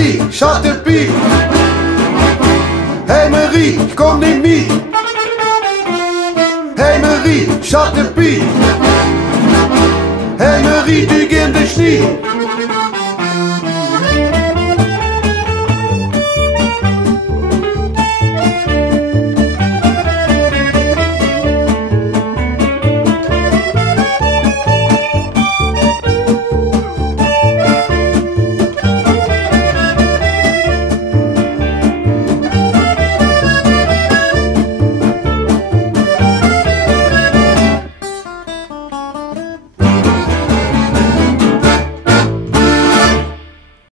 Marie, shut the beat. Hey Marie, ich komm nicht mit. Hey Marie, shut the beat. Hey Marie, du gehst nicht.